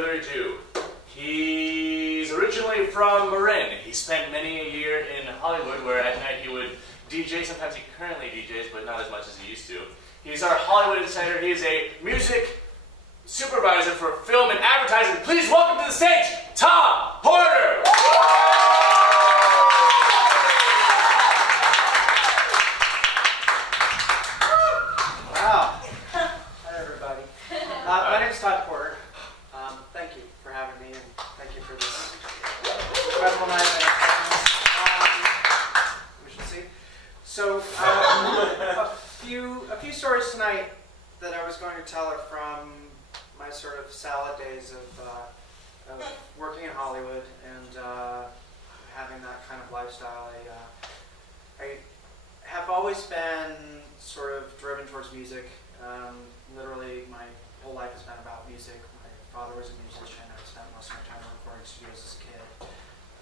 further ado, he's originally from Marin. He spent many a year in Hollywood, where at night he would DJ. Sometimes he currently DJs, but not as much as he used to. He's our Hollywood insider. He is a music supervisor for film and advertising. Please welcome to the stage, Todd Porter! Wow. Hi, everybody. My name is Todd Porter. Thank you for having me, and thank you for this incredible night. We shall see. So, a few stories tonight that I was going to tell are from my sort of salad days of working in Hollywood and having that kind of lifestyle. I have always been sort of driven towards music. Literally, my whole life has been about music. My father was a musician. I spent most of my time in recording studios as a kid.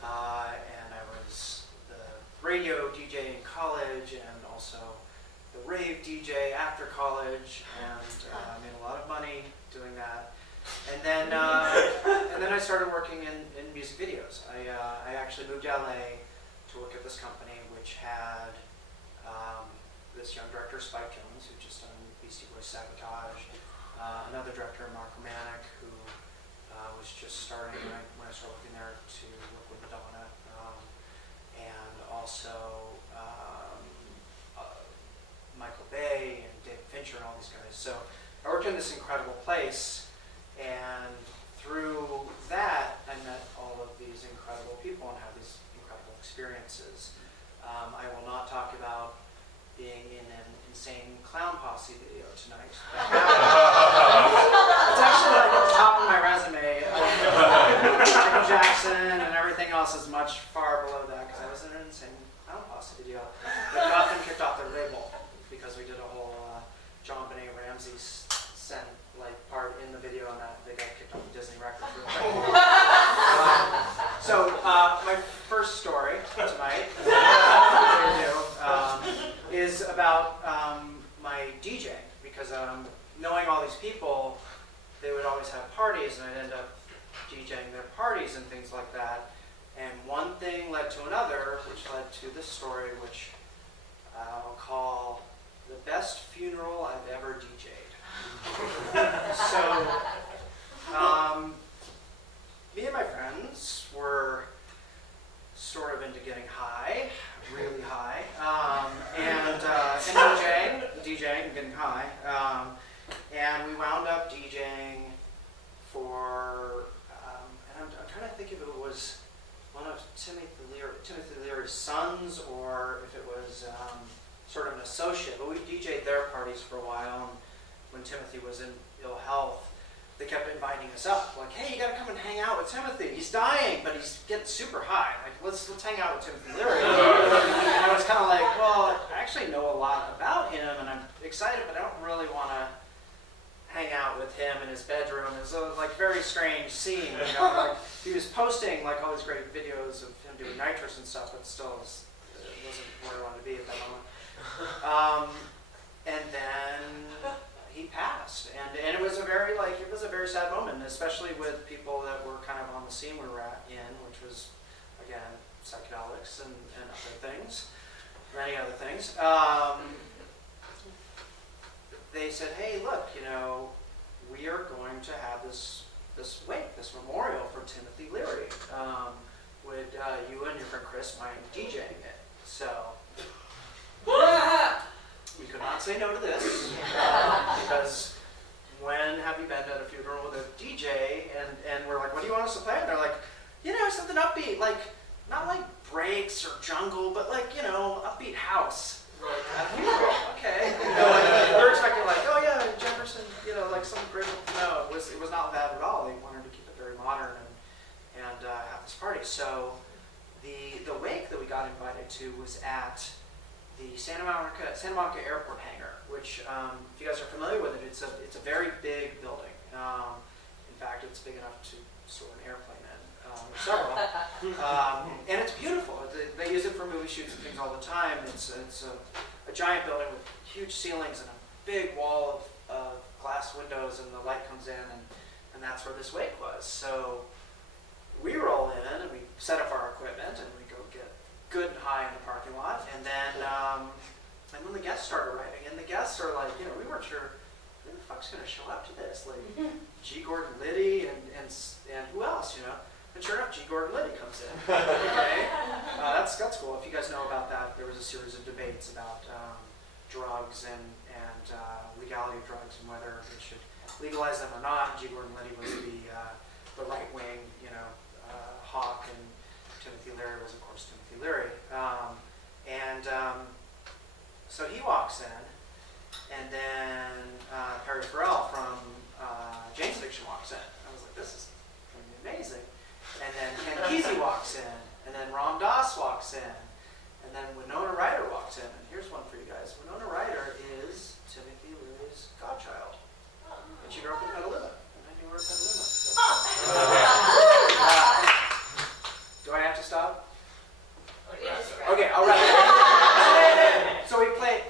And I was the radio DJ in college and also the rave DJ after college, and made a lot of money doing that. And then I started working in music videos. I actually moved to LA to work at this company, which had this young director, Spike Jones, who just done Beastie Boys Sabotage, another director, Mark Romanek, who was just starting when I started working there to work with Madonna, and also Michael Bay and David Fincher and all these guys. So I worked in this incredible place, and through that I met all of these incredible people and had these incredible experiences. I will not talk about being in an insane clown posse video tonight. It's actually like at the top of my resume. Michael Jackson and everything else is much far below that because I was in an insane clown posse video. But got them kicked off their label because we did a whole John Benet Ramsey part in the video, and that they got kicked off the Disney records real quick. So my first story tonight is about my DJing, because knowing all these people, they would always have parties, and I'd end up DJing their parties and things like that. And one thing led to another, which led to this story, which I'll call the best funeral I've ever DJ'd. So, me and my friends were sort of into getting high, really high, and DJing and getting high, and we wound up DJing for, and I'm trying to think if it was one of Timothy Leary's sons, or if it was sort of an associate, but we DJ'd their parties for a while, and when Timothy was in ill health, they kept inviting us up, like, hey, you gotta come and hang out with Timothy. He's dying, but he's getting super high. Like, let's hang out with Timothy Leary. And I was kind of like, well, I actually know a lot about him, and I'm excited, but I don't really want to hang out with him in his bedroom. It was a very strange scene. You know, like, he was posting like all these great videos of him doing nitrous and stuff, but still, it wasn't where I wanted to be at that moment. And then he passed, and it was a very sad moment, especially with people that were kind of on the scene we were in, which was again psychedelics and other things, many other things. They said, hey, look, we are going to have this wake, this memorial for Timothy Leary. Would you and your friend Chris mind DJing it? So we could not say no to this, because when have you been at a funeral with a DJ and we're like, what do you want us to play? And they're like, something upbeat, like not like breaks or jungle, but like, upbeat house. We're like, at a funeral, okay. We're expecting like, oh yeah, Jefferson, like some great. No, it was not that at all. They wanted to keep it very modern and have this party. So the wake that we got invited to was at the Santa Monica Airport hangar, which, if you guys are familiar with it, it's a very big building. In fact, it's big enough to store an airplane in, several. And it's beautiful. They use it for movie shoots and things all the time. It's a giant building with huge ceilings and a big wall of glass windows, and the light comes in, and and that's where this wake was. So we roll in and we set up our equipment and we go get good and high in the parking lot, and then the guests started arriving, and the guests are like, we weren't sure who the fuck's gonna show up to this, like G. Gordon Liddy and who else, And sure enough, G. Gordon Liddy comes in. Okay, that's cool. If you guys know about that, there was a series of debates about drugs and legality of drugs and whether they should legalize them or not. G. Gordon Liddy was the right wing, hawk, and Timothy Leary was, of course, Timothy Leary. So he walks in, and then Perry Farrell from Jane's Addiction walks in. I was like, this is going to be amazing. And then Ken Kesey walks in, and then Ram Dass walks in, and then Winona Ryder walks in. And here's one for you guys. Winona Ryder is Timothy Leary's godchild. And she grew up in Petaluma. And I knew her in Petaluma. So. Do I have to stop? Okay, all right. So we play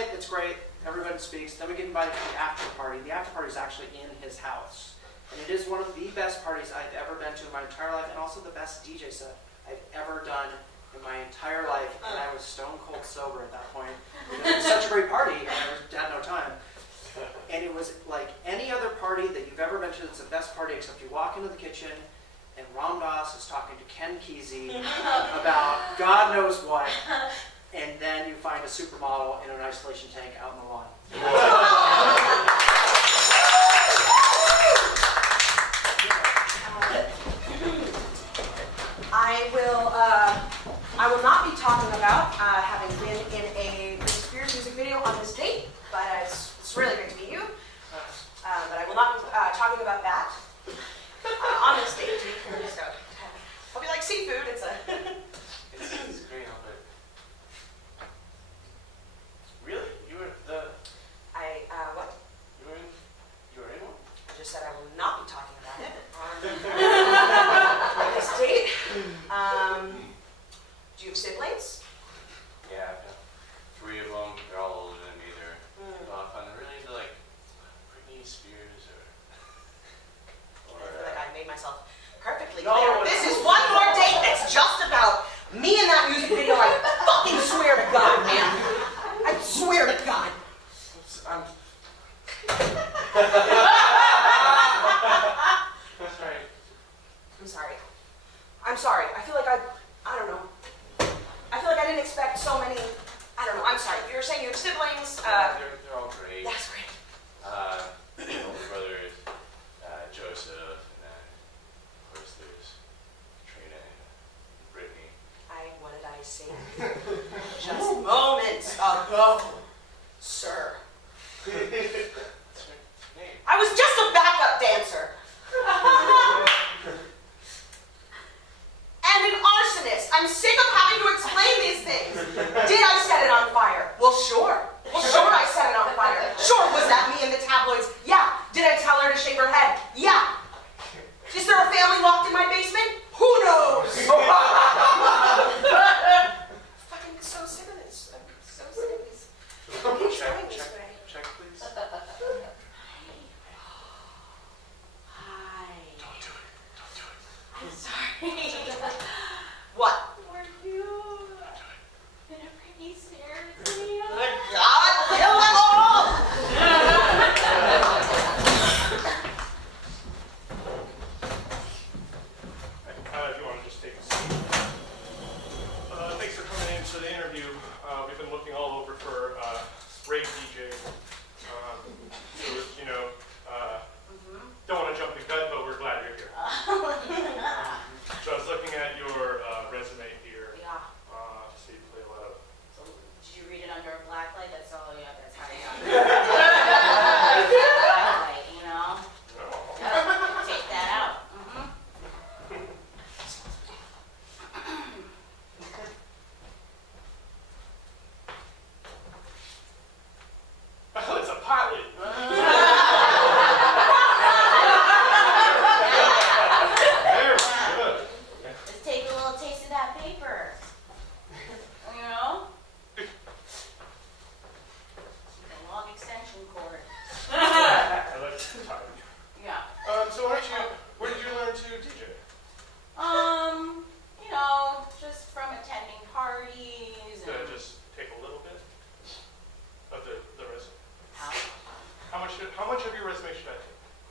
it, it's great, everyone speaks, then we get invited to the after party. The after party is actually in his house. And it is one of the best parties I've ever been to in my entire life, and also the best DJ set I've ever done in my entire life. And I was stone cold sober at that point. It was such a great party, and I had no time. And it was like any other party that you've ever been to that's the best party, except you walk into the kitchen, and Ram Dass is talking to Ken Kesey about God knows what, and then you find a supermodel in an isolation tank out in the lawn. I will not be talking about having been in a Britney Spears music video on this date, but it's really great to meet you. But I will not be talking about that on this date. So, hope you like seafood. It's great, but really, you were the. What? You were in one. I just said I will not be talking about it on this date. Do you have siblings? Yeah, I've got 3 of them. They're all older than me. They're fun. They're really into like Britney Spears or. I feel like I made myself perfectly No, clear. This is one more date that's just about me and that music video. I fucking swear to God, man. I swear to God. I'm sorry. I'm sorry. I'm sorry. I feel like I don't know. I feel like I didn't expect so many. I don't know. I'm sorry. You were saying you have siblings. They're all great. That's great. My older brother is Joseph, and then of course there's Trina and Brittany. What did I say? Just moments ago, sir. That's her name. I was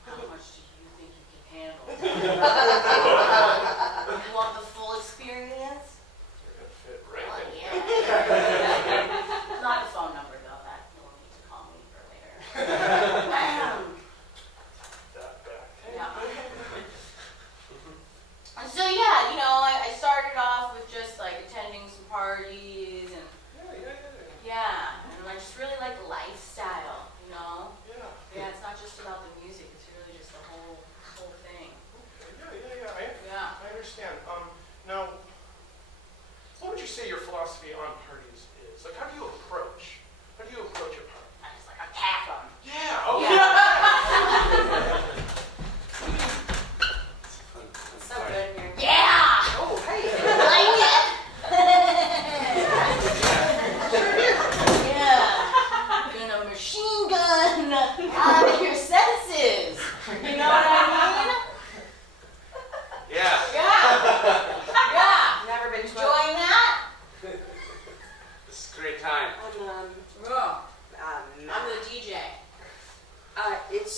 How much do you think you can handle? You want the full experience? You're gonna fit right Oh, in. yeah. Not the phone number though, that you'll need to call me for later. That back. Yeah. And so yeah, you know, I started off with just like attending some parties and yeah, and I just really like the lifestyle, you know? Yeah. Yeah, it's not just about the music, it's really just the whole thing. I understand. Now, what would you say your philosophy on parties is? Like, how do you approach a party? I just like attack them. Yeah. Okay. It's so good in here. Yeah! Oh, hey. Like it? Yeah. Gonna machine gun out of your senses. You know what I mean? Yeah. Yeah. Yeah. Never been to Enjoying that? This is a great time. Yeah. um, I'm the DJ. it's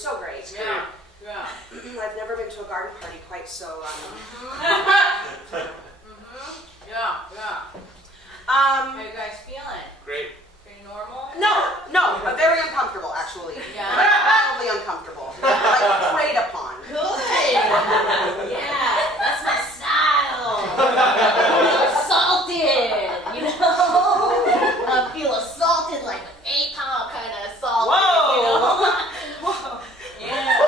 so great. Yeah. Yeah. I've never been to a garden party quite so, Yeah. Yeah. How you guys feeling? Great. Pretty normal? no, very uncomfortable actually. Yeah. Wildly uncomfortable. Like preyed upon. Good. Yeah, that's my style. Assaulted, you know? I feel assaulted like an ATOM kind of assaulted, you know? Yeah.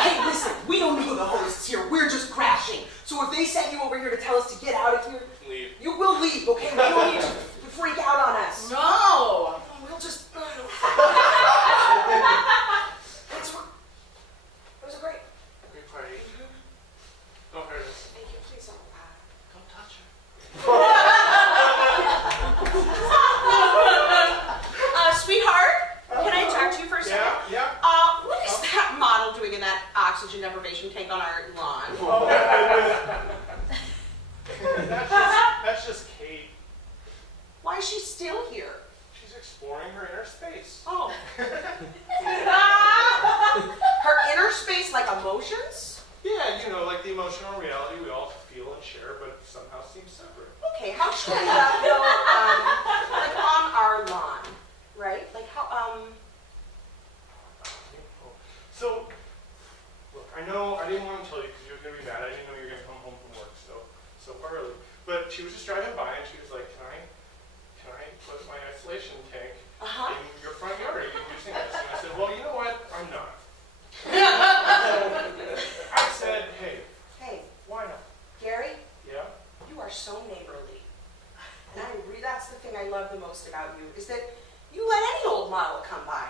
Hey, listen, we don't know the hosts here. We're just crashing. So if they sent you over here to tell us to get out of here, Leave. you will leave, okay? You don't need to freak out on us. No. We'll just... It was a great... Great party. Don't hurt us. Thank you, please don't... Don't touch her. Sweetheart, can I talk to you for a second? Yeah. What is that model doing in that oxygen deprivation tank on our lawn? That's just Kate. Why is she still here? She's exploring her inner space. Oh. Her inner space, like emotions? Yeah, you know, like the emotional reality we all feel and share, but somehow seems separate. Okay, how she ended up though, like on our lawn, right? Like how, So, look, I know I didn't want to tell you because you were going to be mad. I didn't know you were going to come home from work so early. But she was just driving by and she was like, can I put my isolation tank in your front yard? Are you using this? And I said, well, you know what? I'm not. I said, hey, why not? Gary, Yeah? you are so neighborly. And that's the thing I love the most about you, is that you let any old model come by.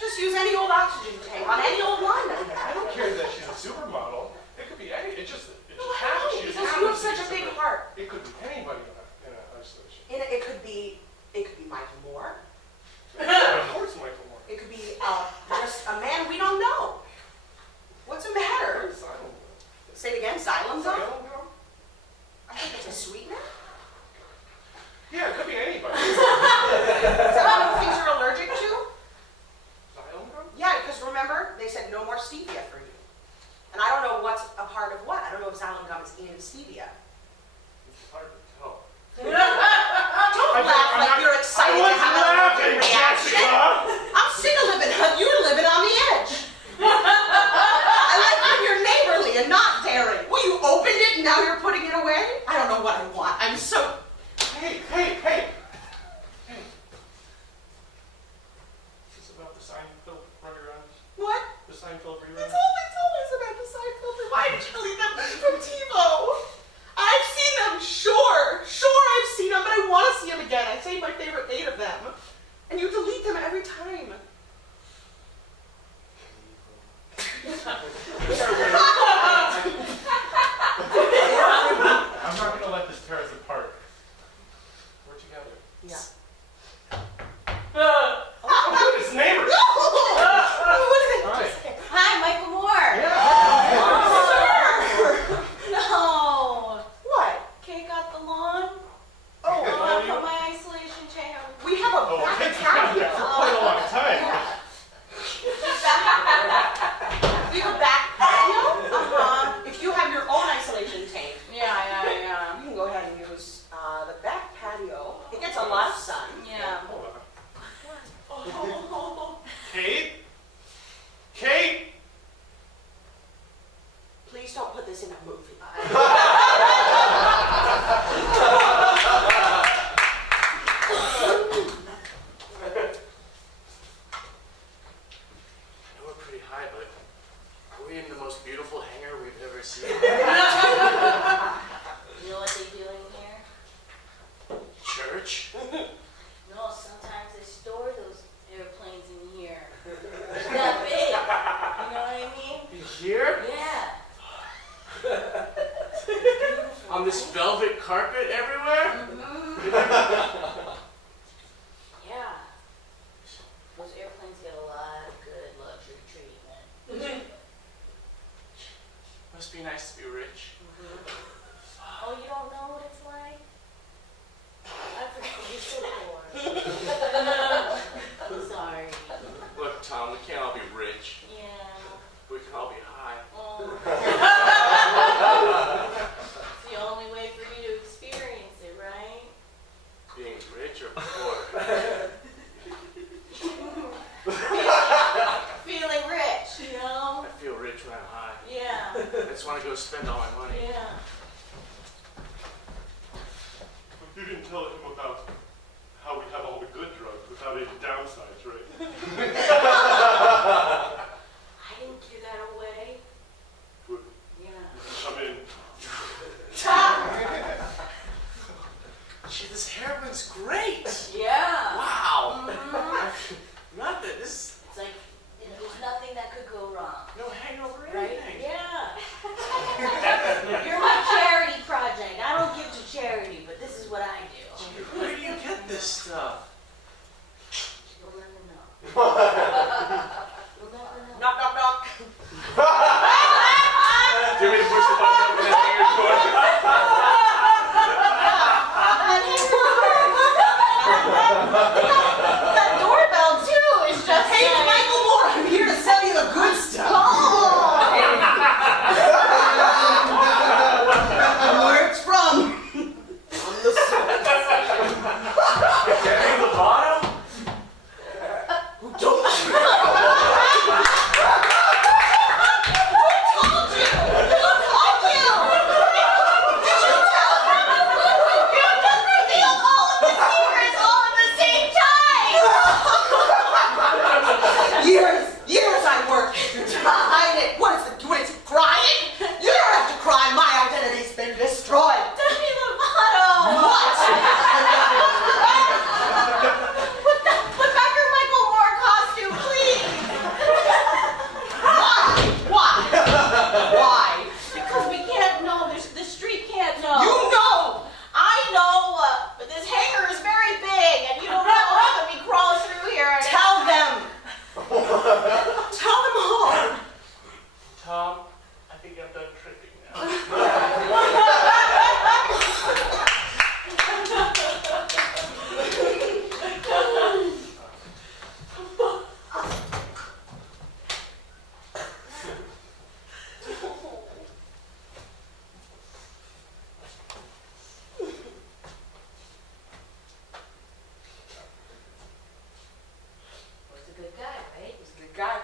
Just use any old oxygen tank on any old lawn that we I have. don't care that she's a supermodel. It could be any. It just No, happens. because you have such a big heart. It could be anybody in a isolation. And it could be Michael Moore. Of course, Michael Moore. It could be just a man we don't know. What's the matter? Silent. Say it again, Xylem zone? Silent girl? I think it's a sweetener. Yeah, it could be anybody. Is that one of the things you're allergic to? Silent girl? Yeah, because remember, they said no more stevia for you. And I don't know what's a part of what. I don't know if xylem gum is in stevia. It's hard to tell. Don't laugh like you're excited to have an allergic reaction. I'm sick of living, you're living on the edge. I like when you're neighborly and not daring. Well, you opened it and now you're putting it away? I don't know what I want. I'm so... Hey! Is this about the Seinfeld reruns? What? The Seinfeld reruns? It's always about the Seinfeld. Why did you delete them from TiVo? I've seen them, sure I've seen them, but I want to see them again. I saved my favorite high, but are we in the most beautiful hangar we've ever seen? You know what they do in here? Church? No, sometimes they store those airplanes in here. They're that big. You know what I mean? In here? Yeah. On this velvet carpet everywhere? Yeah. Those airplanes get a lot of good luxury treatment. Must be nice to be rich. Oh, you don't know what it's like? I forgot you're so poor. I'm sorry. Look, Tom, we can't all be rich. Yeah. We can all be high. Oh. It's the only way for you to experience it, right? Being rich or poor? Feeling rich, you know? I feel rich when I'm high. Yeah. I just want to go spend all my money. Yeah. You didn't tell him about how we have all the good drugs without any downsides, right? I didn't give that away. Good. Yeah. Come in. Gee, this heroin's great. Yeah. Wow. Mhm. Nothing. This It's like, there's nothing that could go wrong. no hangover or Right? anything. Yeah. You're my charity project. I don't give to charity, but this is what I do. Gee, where do you get this stuff? You'll never know. You'll never know. Knock, knock, knock. Do you want me to push the button open and hang your door? That doorbell too is just Hey, it's Michael Moore. I'm here to sell you the good stuff. And where it's from. From the source. Getting the bottom? Who told you? Years I worked to hide it. What is it, crying? You don't have to cry. My identity's been destroyed. Demi Lovato! What? Put back your Michael Moore costume, please! Why? Why? Because we can't know, the street can't know. You know. I know, but this hangar is very big, and you don't know how we crawl through here. Tell them. Tell them all. Tom, I think I'm done tripping now. Was a good guy, right? He's a good guy.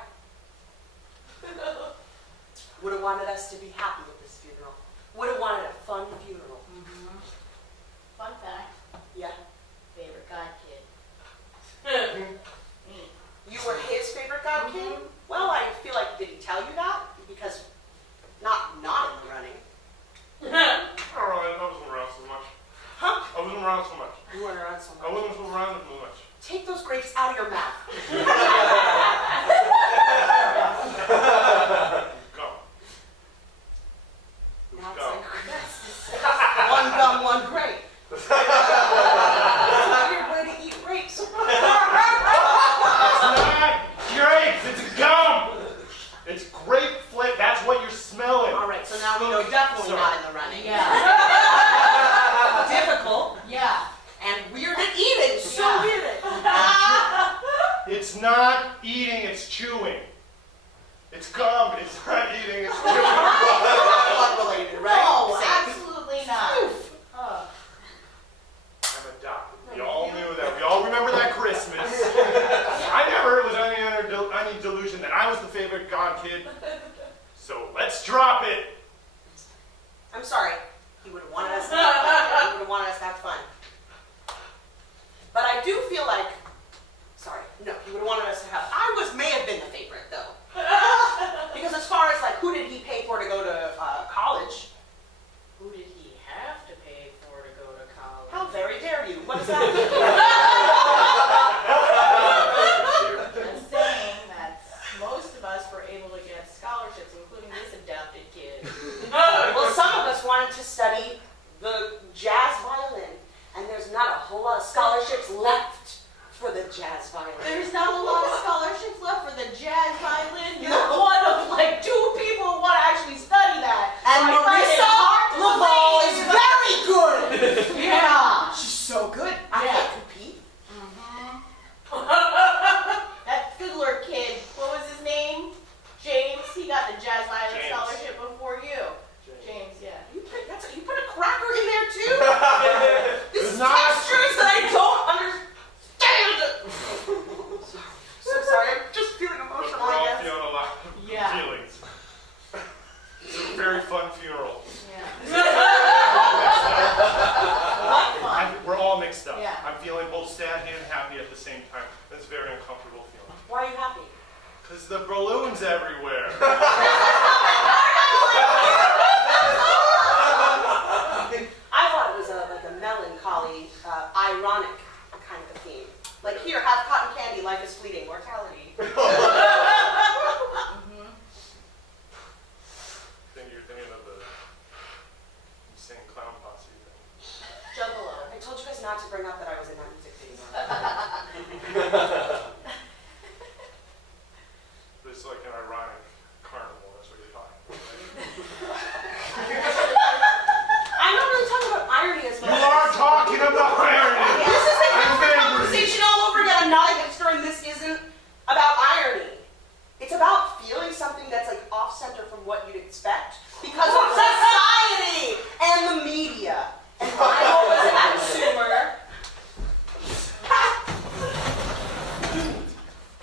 Would have wanted us to be happy with this funeral. Would have wanted a fun funeral. Mm-hmm. Fun fact, Yeah. favorite god kid. Me. You were his favorite god kid? Well, I feel like, did he tell you that? Because not in the running. I don't know, I wasn't around so much. Huh? I wasn't around so much. You weren't around so I much. wasn't around so much. Take those grapes out of your mouth. Go. Now it's Go. like, one gum, one grape. That's a weird way to eat grapes. It's not grapes, it's gum! It's grape flip, that's what you're smelling. All right, so now we know definitely Sorry. not in the running. Yeah. Difficult Yeah. and weird at eating. So Yeah. weird at It's not eating, it's chewing. It's gum, but it's not eating, it's chewing. unrelated, right? No, Same. absolutely not. Oh. I'm adopted. We all knew that. We all remember that Christmas. I never was under any delusion that I was the favorite god kid. So let's drop it. I'm sorry. He would have wanted us to have fun. He would have wanted us to have fun. But I do feel like, sorry, no, he would have wanted us to have, may have been the favorite though. scholarships, including this adopted kid. Well, some of us wanted to study the jazz violin, and there's not a whole lot of scholarships left for the jazz violin. There's not a lot of scholarships left for the jazz violin. You're one of like 2 people who want to actually study that. And So I find it hard Marissa to Laval is believe. very good. Yeah. She's so good. I Yeah. can't compete. That fiddler kid, what was his name? James. He got the jazz violin James. scholarship before you. James, yeah. You put a cracker in there too? This is Not- textures that I don't understand. So sorry, I'm just feeling emotional, We're I all guess. feeling a lot of Yeah. feelings. It's a very fun funeral. Yeah. We're all mixed up. Yeah. I'm feeling both sad and happy at the same time. It's a very uncomfortable feeling. Why are you happy? Because the balloons everywhere. I thought it was like a melancholy, ironic kind of a theme. Like, here, have cotton candy, life is fleeting, mortality. Then you're thinking of the insane clown posse thing. Juggalo. I told you guys not to bring up that I was in 1960s. It's like an ironic carnival, that's what you're talking about, right? I'm not really talking about irony as much. You are talking about irony! This is the I'm different angry. conversation all over again. I'm not a hipster, and this isn't about irony. It's about feeling something that's like off-center from what you'd expect because of society and the media. And I always a consumer.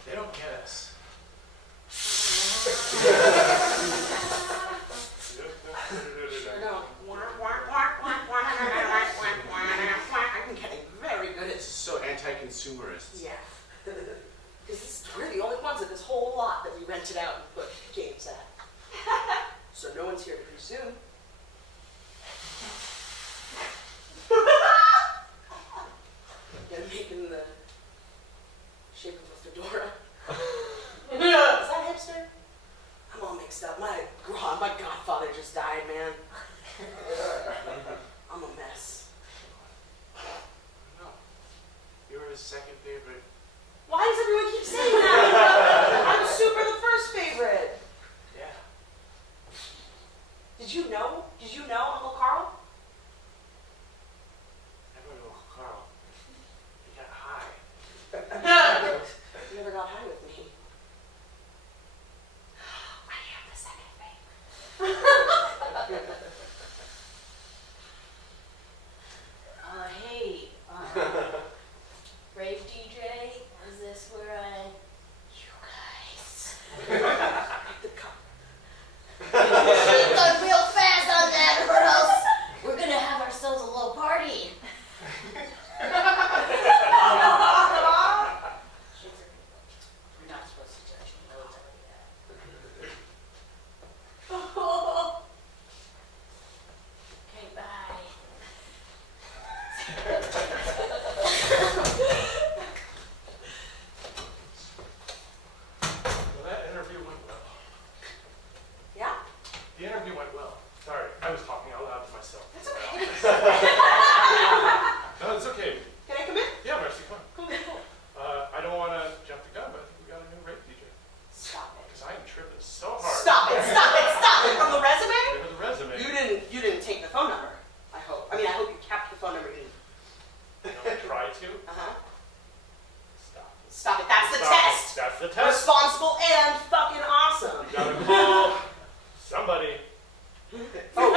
They don't get us. Sure don't. I'm getting very good at So anti-consumerist. yeah. Because we're the only ones at this whole lot that we rented out and put games at. So no one's here to presume. Again, making the shape of a fedora. Is that hipster? I'm all mixed up. My godfather just died, man. I'm a mess. No. You were his second favorite. Why does everyone keep saying that? I'm super the first favorite. Yeah. Did you know? Did you know Uncle Carl? Everyone knew Uncle Carl. He got high. You never got high with me. I am the second favorite. Hey, rave DJ, is this where you guys Pick the cup. keep going real fast on that, or else we're gonna have ourselves a little party. You're not supposed to touch me, I'll tell you that. Okay, bye. Well, that interview went well. Yeah? The interview went well. Sorry, I was talking out loud to myself. That's okay. No, it's okay. Can I come in? Yeah, Mercy, come on. Cool, cool. I don't want to jump the gun, but I think we got a new rate DJ. Stop it. Because I am tripping so hard. Stop it, stop it, stop it. From the resume? Give her the resume. You didn't take the phone number, I hope. I mean, I hope you kept the phone number you didn't. Try to. Uh-huh. Stop. Stop it, that's the Stop it. test. That's the test. Responsible and fucking awesome. You gotta call somebody. Oh,